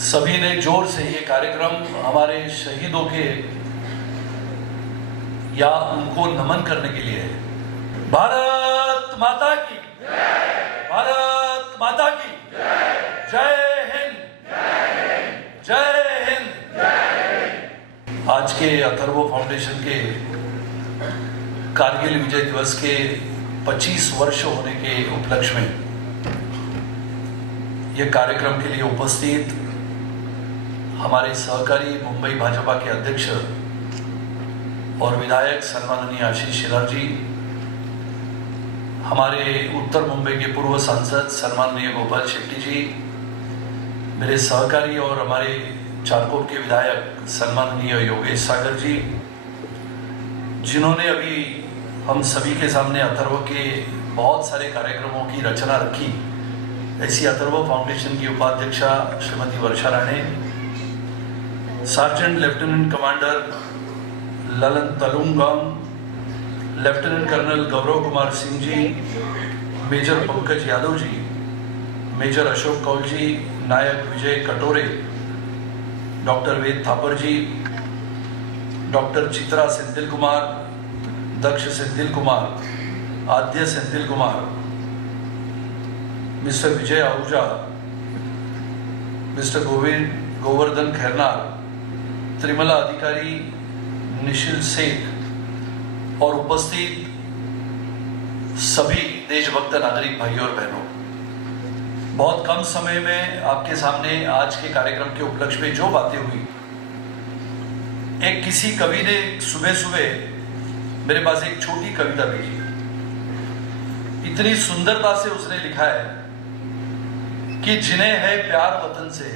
सभी ने जोर से ये कार्यक्रम हमारे शहीदों के या उनको नमन करने के लिए है। भारत माता की जय, भारत माता की जय हिंद, जय हिंद। आज के अथर्व फाउंडेशन के कारगिल विजय दिवस के 25 वर्ष होने के उपलक्ष्य में यह कार्यक्रम के लिए उपस्थित हमारे सहकारी मुंबई भाजपा के अध्यक्ष और विधायक सन्माननीय आशीष शेलार जी, हमारे उत्तर मुंबई के पूर्व सांसद सन्माननीय गोपाल शेट्टी जी, मेरे सहकारी और हमारे चारकोट के विधायक सन्माननीय योगेश सागर जी, जिन्होंने अभी हम सभी के सामने अथर्व के बहुत सारे कार्यक्रमों की रचना रखी, ऐसी अथर्व फाउंडेशन की उपाध्यक्षा Shrimati Varsha Rane, sergeant lieutenant commander Lalan Talungam, lieutenant colonel Gaurav Kumar Singh ji, major Pankaj Yadav ji, major Ashok Kaul ji, Naik Vijay Katore, doctor Ved Thapar ji, doctor Chitra Senthil Kumar, Daksh Senthil Kumar, Aadya Senthil Kumar, mister Vijay Ahuja, mister Govardhan Khairnar, Trimala Adhikari, Nishil सेठ और उपस्थित सभी देशभक्त नागरिक भाइयों और बहनों, बहुत कम समय में आपके सामने आज के कार्यक्रम के उपलक्ष्य में जो बातें हुई, एक किसी कवि ने सुबह सुबह मेरे पास एक छोटी कविता भेजी। इतनी सुंदरता से उसने लिखा है कि जिन्हें है प्यार वतन से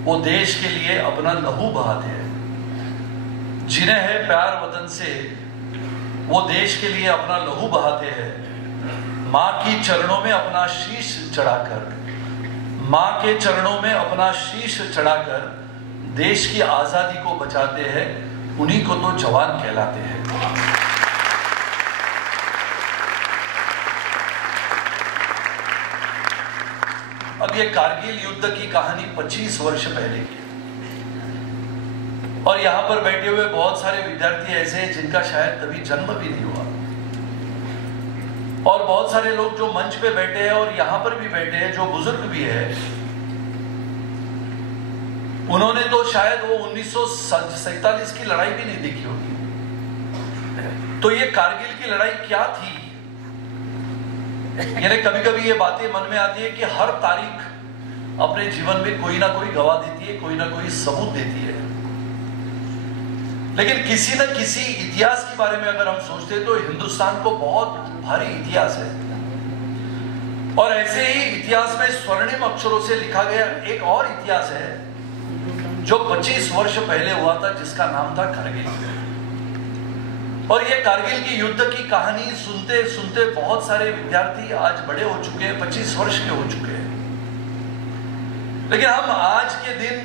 वो देश के लिए अपना लहू बहाते हैं, जिन्हें है प्यार वतन से वो देश के लिए अपना लहू बहाते हैं। माँ की चरणों में अपना शीश चढ़ाकर, माँ के चरणों में अपना शीश चढ़ाकर देश की आजादी को बचाते हैं, उन्हीं को तो जवान कहलाते हैं। अब ये कारगिल युद्ध की कहानी 25 वर्ष पहले की, और यहां पर बैठे हुए बहुत सारे विद्यार्थी ऐसे हैं जिनका शायद कभी जन्म भी नहीं हुआ, और बहुत सारे लोग जो मंच पे बैठे हैं और यहां पर भी बैठे हैं जो बुजुर्ग भी है, उन्होंने तो शायद वो 1947 की लड़ाई भी नहीं देखी होगी। तो ये कारगिल की लड़ाई क्या थी? यानी कभी कभी ये बातें मन में आती है कि हर तारीख अपने जीवन में कोई ना कोई गवाह देती है, कोई ना कोई सबूत देती है, लेकिन किसी न किसी इतिहास के बारे में अगर हम सोचते हैं तो हिंदुस्तान को बहुत भारी इतिहास है, और ऐसे ही इतिहास में स्वर्णिम अक्षरों से लिखा गया एक और इतिहास है जो 25 वर्ष पहले हुआ था, जिसका नाम था कारगिल। और ये कारगिल की युद्ध की कहानी सुनते सुनते बहुत सारे विद्यार्थी आज बड़े हो चुके हैं, 25 वर्ष के हो चुके हैं, लेकिन हम आज के दिन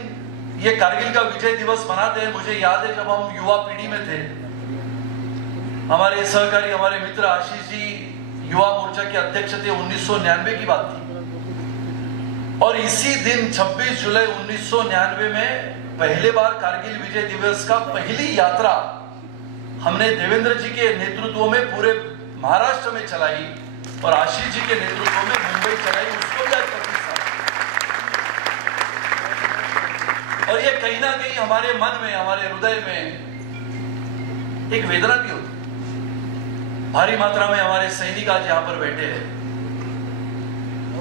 ये कारगिल का विजय दिवस मनाते हैं। मुझे याद है जब हम युवा पीढ़ी में थे, हमारे सहकारी हमारे मित्र आशीष जी युवा मोर्चा के अध्यक्ष थे, 1999 की बात थी, और इसी दिन 26 जुलाई 1999 में पहले बार कारगिल विजय दिवस का पहली यात्रा हमने देवेंद्र जी के नेतृत्व में पूरे महाराष्ट्र में चलाई, और आशीष जी के नेतृत्व में मुंबई चलाई, उसको भी आज 25 साल। और ये कहीं ना कहीं हमारे मन में, हमारे हृदय में एक वेदना भी होती। भारी मात्रा में हमारे सैनिक आज यहां पर बैठे हैं,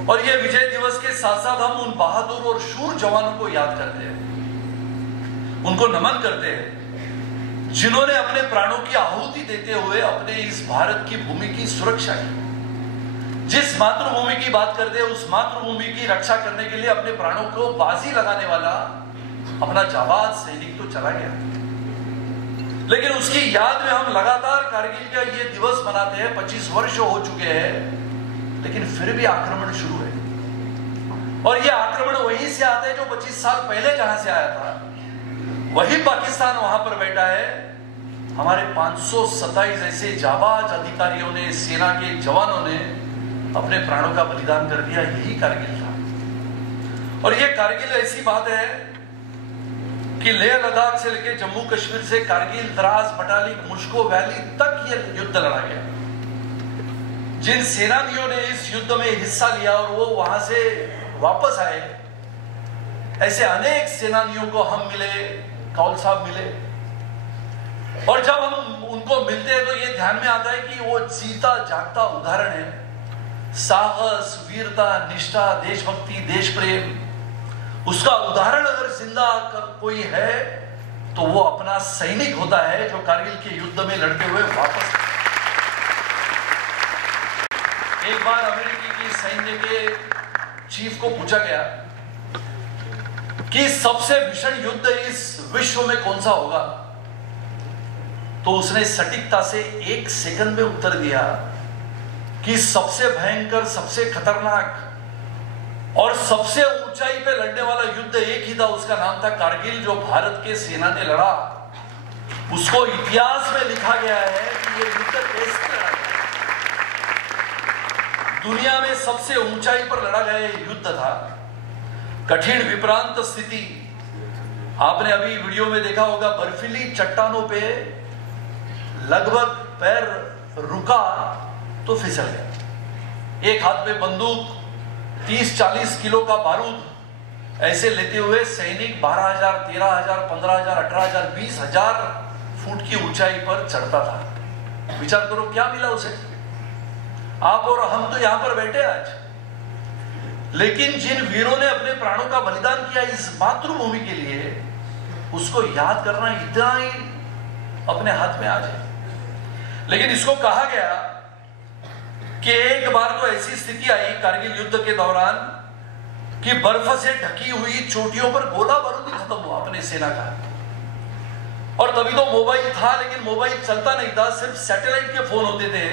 और ये विजय दिवस के साथ साथ हम उन बहादुर और शूर जवानों को याद करते हैं, उनको नमन करते हैं, जिन्होंने अपने प्राणों की आहुति देते हुए अपने इस भारत की भूमि की सुरक्षा की। जिस मातृभूमि की बात करते हैं, उस मातृभूमि की रक्षा करने के लिए अपने प्राणों को बाजी लगाने वाला अपना जाबाज सैनिक तो चला गया, लेकिन उसकी याद में हम लगातार कारगिल का ये दिवस मनाते हैं। 25 वर्ष हो चुके हैं, लेकिन फिर भी आक्रमण शुरू है, और ये आक्रमण वहीं से आता है जो 25 साल पहले जहां से आया था। वही पाकिस्तान वहां पर बैठा है। हमारे 527 ऐसे जाबाज अधिकारियों ने, सेना के जवानों ने अपने प्राणों का बलिदान कर दिया, यही कारगिल था। और ये कारगिल ऐसी बात है कि लेह लद्दाख से लेकर जम्मू कश्मीर से कारगिल, द्रास, बटाली, मुश्को वैली तक ये युद्ध लड़ा गया। जिन सेनानियों ने इस युद्ध में हिस्सा लिया और वो वहां से वापस आए, ऐसे अनेक सेनानियों को हम मिले, कौल साहब मिले, और जब हम उनको मिलते हैं तो ये ध्यान में आता है कि वो जीता जागता उदाहरण है। साहस, वीरता, निष्ठा, देशभक्ति, देश प्रेम, उसका उदाहरण अगर जिंदा कोई है तो वो अपना सैनिक होता है जो कारगिल के युद्ध में लड़ते हुए वापस। एक बार अमेरिकी की सैन्य के चीफ को पूछा गया कि सबसे भीषण युद्ध इस विश्व में कौन सा होगा, तो उसने सटीकता से 1 सेकंड में उत्तर दिया कि सबसे भयंकर, सबसे खतरनाक और सबसे ऊंचाई पे लड़ने वाला युद्ध एक ही था, उसका नाम था कारगिल, जो भारत के सेना ने लड़ा। उसको इतिहास में लिखा गया है कि यह युद्ध कैसे लड़ा गया। दुनिया में सबसे ऊंचाई पर लड़ा गया युद्ध था। कठिन विप्रांत स्थिति, आपने अभी वीडियो में देखा होगा, बर्फीली चट्टानों पे लगभग पैर रुका तो फिसल गया। एक हाथ में बंदूक, 30-40 किलो का बारूद ऐसे लेते हुए सैनिक 12,000, 13,000, 15,000, 18,000, 20,000 फुट की ऊंचाई पर चढ़ता था। विचार करो क्या मिला उसे। आप और हम तो यहां पर बैठे आज, लेकिन जिन वीरों ने अपने प्राणों का बलिदान किया इस मातृभूमि के लिए, उसको याद करना इतना ही अपने हाथ में आज है। लेकिन इसको कहा गया कि एक बार तो ऐसी स्थिति आई कारगिल युद्ध के दौरान कि बर्फ से ढकी हुई चोटियों पर गोला बारूद ही खत्म हुआ अपने सेना का। और तभी तो मोबाइल था, लेकिन मोबाइल चलता नहीं था, सिर्फ सैटेलाइट के फोन होते थे।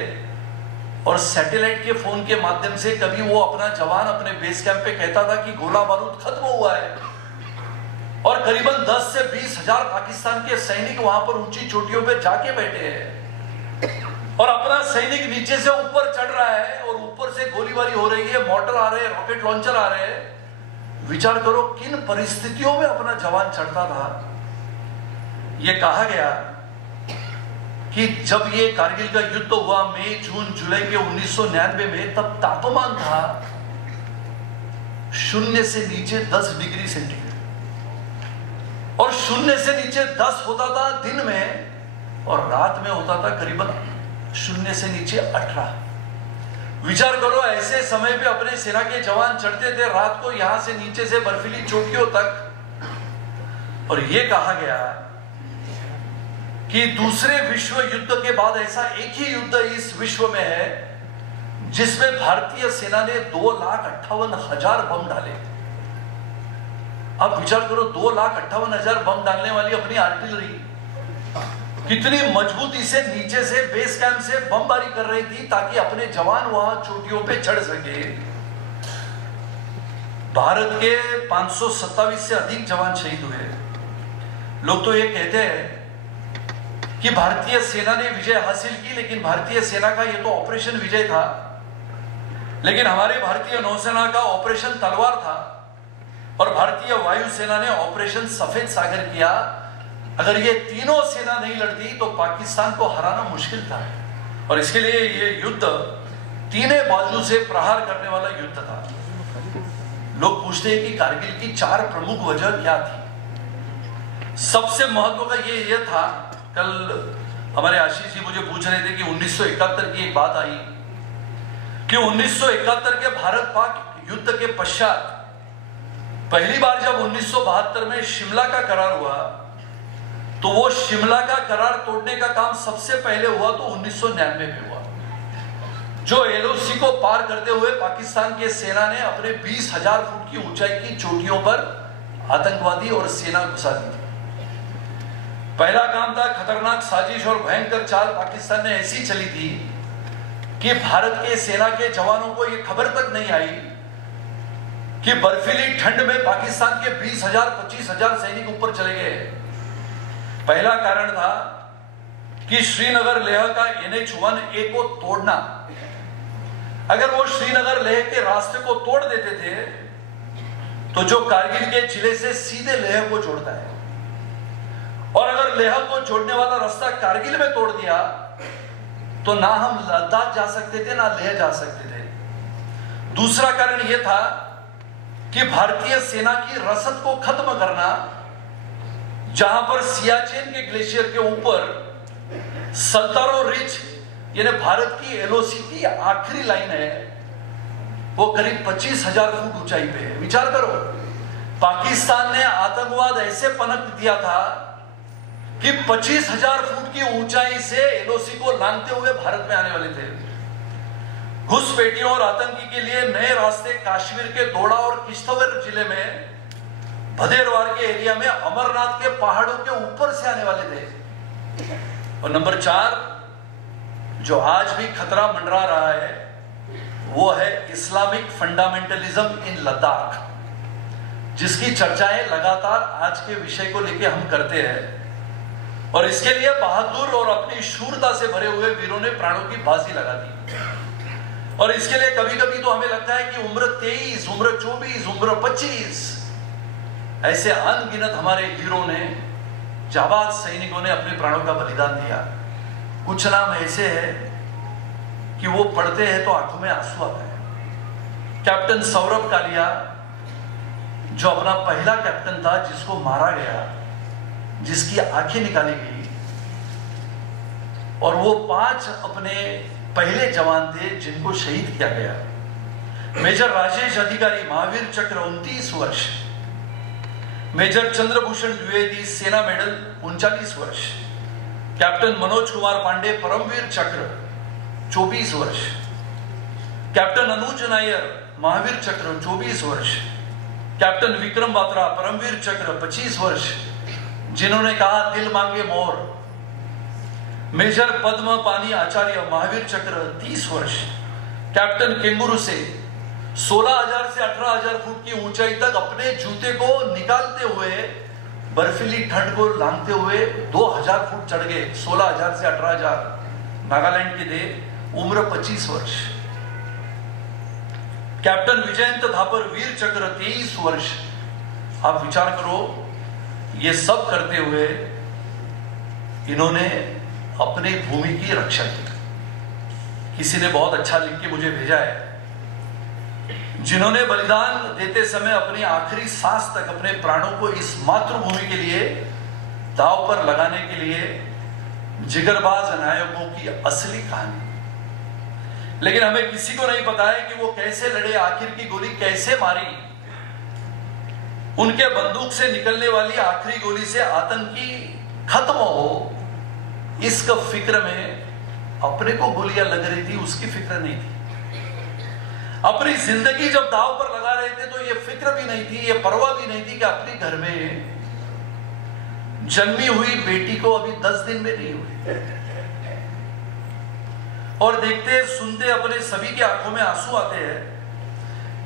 और सैटेलाइट के फोन के माध्यम से कभी वो अपना जवान अपने बेस कैंप पे कहता था कि गोला बारूद खत्म हुआ है, और करीबन 10 से 20,000 पाकिस्तान के सैनिक वहां पर ऊंची चोटियों पे जाके बैठे हैं, और अपना सैनिक नीचे से ऊपर चढ़ रहा है और ऊपर से गोलीबारी हो रही है, मोर्टर आ रहे हैं, रॉकेट लॉन्चर आ रहे हैं। विचार करो किन परिस्थितियों में अपना जवान चढ़ता था। यह कहा गया कि जब ये कारगिल का युद्ध हुआ मई, जून, जुलाई के 1999 में, तब तापमान था 0 से नीचे 10 डिग्री सेंटीग्रेड, और 0 से नीचे 10 होता था दिन में, और रात में होता था करीबन 0 से नीचे 18। विचार करो ऐसे समय पे अपने सेना के जवान चढ़ते थे रात को यहां से नीचे से बर्फीली चोटियों तक। और यह कहा गया कि दूसरे विश्व युद्ध के बाद ऐसा एक ही युद्ध इस विश्व में है जिसमें भारतीय सेना ने 2,58,000 बम डाले। अब विचार करो 2,58,000 बम डालने वाली अपनी आर्टिलरी कितनी मजबूती से नीचे से बेस कैंप से बमबारी कर रही थी ताकि अपने जवान वहां चोटियों पे चढ़ सके। भारत के 527 से अधिक जवान शहीद हुए। लोग तो ये कहते हैं कि भारतीय सेना ने विजय हासिल की, लेकिन भारतीय सेना का ये तो ऑपरेशन विजय था, लेकिन हमारे भारतीय नौसेना का ऑपरेशन तलवार था, और भारतीय वायुसेना ने ऑपरेशन सफेद सागर किया। अगर ये तीनों सेना नहीं लड़ती तो पाकिस्तान को हराना मुश्किल था, और इसके लिए ये युद्ध तीनों बाजू से प्रहार करने वाला युद्ध था। लोग पूछते हैं कि कारगिल की 4 प्रमुख वजह क्या थी। सबसे महत्व का ये था, कल हमारे आशीष जी मुझे पूछ रहे थे कि 1971 की एक बात आई कि 1971 के भारत पाक युद्ध के पश्चात पहली बार जब 1972 में शिमला का करार हुआ, तो वो शिमला का करार तोड़ने का काम सबसे पहले हुआ तो 1999 में हुआ, जो एलओसी को पार करते हुए पाकिस्तान के सेना ने अपने 20,000 फुट की ऊंचाई की चोटियों पर आतंकवादी और सेना घुसा दी थी। पहला काम था खतरनाक साजिश और भयंकर चाल पाकिस्तान ने ऐसी चली थी कि भारत के सेना के जवानों को यह खबर तक नहीं आई कि बर्फीली ठंड में पाकिस्तान के 20,000, 25,000 सैनिक ऊपर चले गए। पहला कारण था कि श्रीनगर लेह का NH-1A को तोड़ना। अगर वो श्रीनगर लेह के रास्ते को तोड़ देते थे तो जो कारगिल के जिले से सीधे लेह को जोड़ता है, और अगर लेह को जोड़ने वाला रास्ता कारगिल में तोड़ दिया तो ना हम लद्दाख जा सकते थे ना लेह जा सकते थे। दूसरा कारण यह था कि भारतीय सेना की रसद को खत्म करना, जहां पर सियाचिन के ग्लेशियर के ऊपर सल्तारो रिज यानी भारत की एलओसी की आखिरी लाइन है, वो करीब 25,000 फुट ऊंचाई पे है। विचार करो, पाकिस्तान ने आतंकवाद ऐसे पनप दिया था कि 25,000 फुट की ऊंचाई से एलओसी को लांघते हुए भारत में आने वाले थे। घुसपैठियों और आतंकी के लिए नए रास्ते काश्मीर के दोड़ा और किश्तवाड़ जिले में भदेरवार के एरिया में अमरनाथ के पहाड़ों के ऊपर से आने वाले थे। और नंबर 4 जो आज भी खतरा मंडरा रहा है वो है इस्लामिक फंडामेंटलिज्म इन लद्दाख, जिसकी चर्चाएं लगातार आज के विषय को लेकर हम करते हैं। और इसके लिए बहादुर और अपनी शूरता से भरे हुए वीरों ने प्राणों की बाजी लगा दी। और इसके लिए कभी कभी तो हमें लगता है कि उम्र 23, उम्र 24, उम्र 25 ऐसे अनगिनत हमारे हीरो ने, जाबाज सैनिकों ने अपने प्राणों का बलिदान दिया। कुछ नाम ऐसे हैं कि वो पढ़ते हैं तो आंखों में आंसू आता है। कैप्टन सौरभ कालिया जो अपना पहला कैप्टन था, जिसको मारा गया, जिसकी आंखें निकाली गई, और वो 5 अपने पहले जवान थे जिनको शहीद किया गया। मेजर राजेश अधिकारी महावीर चक्र 29 वर्ष, मेजर चंद्रभूषण द्विवेदी सेना मेडल 39 वर्ष, कैप्टन मनोज कुमार पांडे परमवीर चक्र 24 वर्ष, कैप्टन अनुज नायर महावीर चक्र 24 वर्ष, कैप्टन विक्रम बात्रा परमवीर चक्र 25 वर्ष, जिन्होंने कहा दिल मांगे मोर, मेजर पद्म पानी आचार्य महावीर चक्र 30 वर्ष, कैप्टन केंगुरु से 16,000 से 18,000 फुट की ऊंचाई तक अपने जूते को निकालते हुए बर्फीली ठंड को लांघते हुए 2,000 फुट चढ़ गए। 16,000 से 18,000, नागालैंड के थे, उम्र 25 वर्ष। कैप्टन विजयंत थापर वीर चक्र 23 वर्ष। आप विचार करो, ये सब करते हुए इन्होंने अपने भूमि की रक्षा की। किसी ने बहुत अच्छा लिख के मुझे भेजा है, जिन्होंने बलिदान देते समय अपनी आखिरी सांस तक अपने प्राणों को इस मातृभूमि के लिए दांव पर लगाने के लिए, जिगरबाज नायकों की असली कहानी। लेकिन हमें किसी को नहीं पता है कि वो कैसे लड़े, आखिर की गोली कैसे मारी। उनके बंदूक से निकलने वाली आखिरी गोली से आतंकी खत्म हो, इसका फिक्र में अपने को गोलियां लग रही थी, उसकी फिक्र नहीं थी। अपनी जिंदगी जब दांव पर लगा रहे थे तो ये फिक्र भी नहीं थी, ये परवाह भी नहीं थी कि अपने घर में जन्मी हुई बेटी को अभी 10 दिन में नहीं हुई। और देखते सुनते अपने सभी की आंखों में आंसू आते हैं।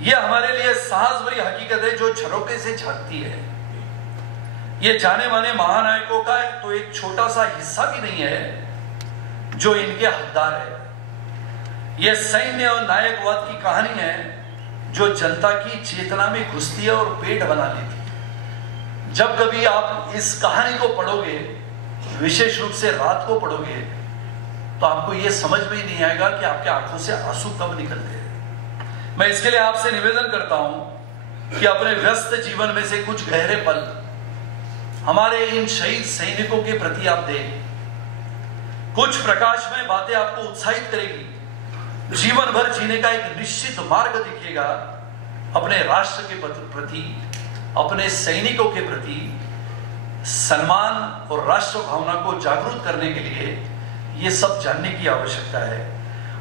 यह हमारे लिए साहस भरी हकीकत है जो झरोके से झांकती है। ये जाने माने महानायकों का तो एक छोटा सा हिस्सा भी नहीं है जो इनके हकदार है। यह सैन्य और नायकवाद की कहानी है जो जनता की चेतना में घुसती है और पेट बना लेती है। जब कभी आप इस कहानी को पढ़ोगे, विशेष रूप से रात को पढ़ोगे, तो आपको यह समझ में ही नहीं आएगा कि आपके आंखों से आंसू कब निकलते हैं। मैं इसके लिए आपसे निवेदन करता हूं कि अपने व्यस्त जीवन में से कुछ गहरे पल हमारे इन शहीद सैनिकों के प्रति आप दें। कुछ प्रकाशमय बातें आपको उत्साहित करेगी, जीवन भर जीने का एक निश्चित मार्ग दिखेगा। अपने राष्ट्र के प्रति, अपने सैनिकों के प्रति सम्मान और राष्ट्र भावना को जागरूक करने के लिए ये सब जानने की आवश्यकता है।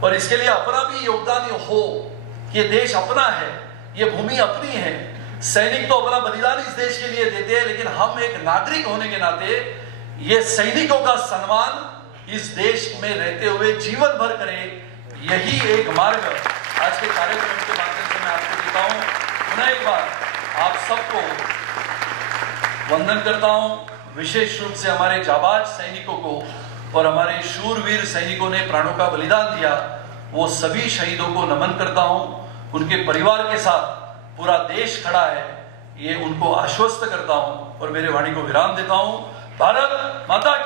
और इसके लिए अपना भी योगदान हो। ये देश अपना है, ये भूमि अपनी है। सैनिक तो अपना बलिदान इस देश के लिए देते हैं, लेकिन हम एक नागरिक होने के नाते ये सैनिकों का सम्मान इस देश में रहते हुए जीवन भर करें। यही एक मार्ग आज के कार्यक्रम के माध्यम से मैं आपको देता हूं। पुनः एक बार आप सबको वंदन करता हूं, विशेष रूप से हमारे जाबाज सैनिकों को और हमारे शूरवीर सैनिकों ने प्राणों का बलिदान दिया, वो सभी शहीदों को नमन करता हूं। उनके परिवार के साथ पूरा देश खड़ा है। ये उनको आश्वस्त करता हूं और मेरे वाणी को विराम देता हूं। भारत माता